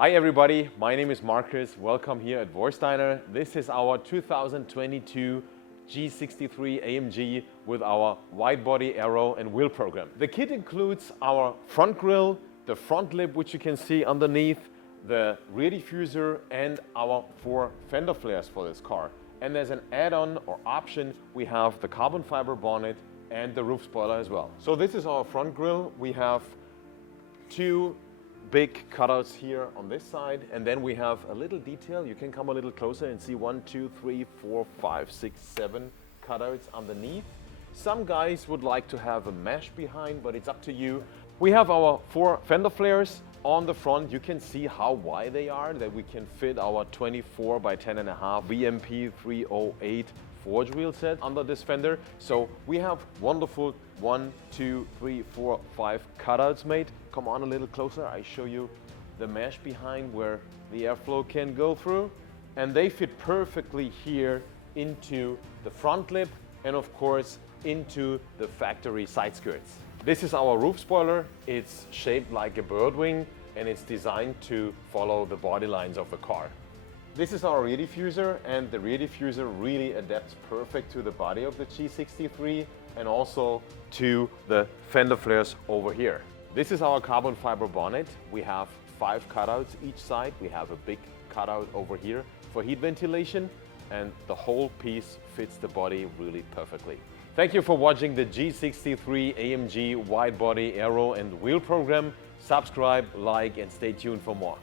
Hi everybody, my name is Markus. Welcome here at Vörsteiner. This is our 2022 G63 AMG with our wide-body aero and wheel program. The kit includes our front grille, the front lip which you can see underneath, the rear diffuser and our 4 fender flares for this car. And there's an add-on or option, we have the carbon fiber bonnet and the roof spoiler as well. So this is our front grille. We have 2 big cutouts here on this side, and then we have a little detail. You can come a little closer and see 1, 2, 3, 4, 5, 6, 7 cutouts underneath. Some guys would like to have a mesh behind, but it's up to you. We have our 4 fender flares on the front. You can see how wide they are, that we can fit our 24 by 10.5 VMP 308 forge wheel set under this fender. So we have wonderful 1, 2, 3, 4, 5 cutouts made. Come on a little closer, I show you the mesh behind where the airflow can go through. And they fit perfectly here into the front lip and of course into the factory side skirts. This is our roof spoiler. It's shaped like a bird wing and it's designed to follow the body lines of the car. This is our rear diffuser, and the rear diffuser really adapts perfect to the body of the G63 and also to the fender flares over here. This is our carbon fiber bonnet. We have 5 cutouts each side. We have a big cutout over here for heat ventilation, and the whole piece fits the body really perfectly. Thank you for watching the G63 AMG wide body aero and wheel program. Subscribe, like, and stay tuned for more.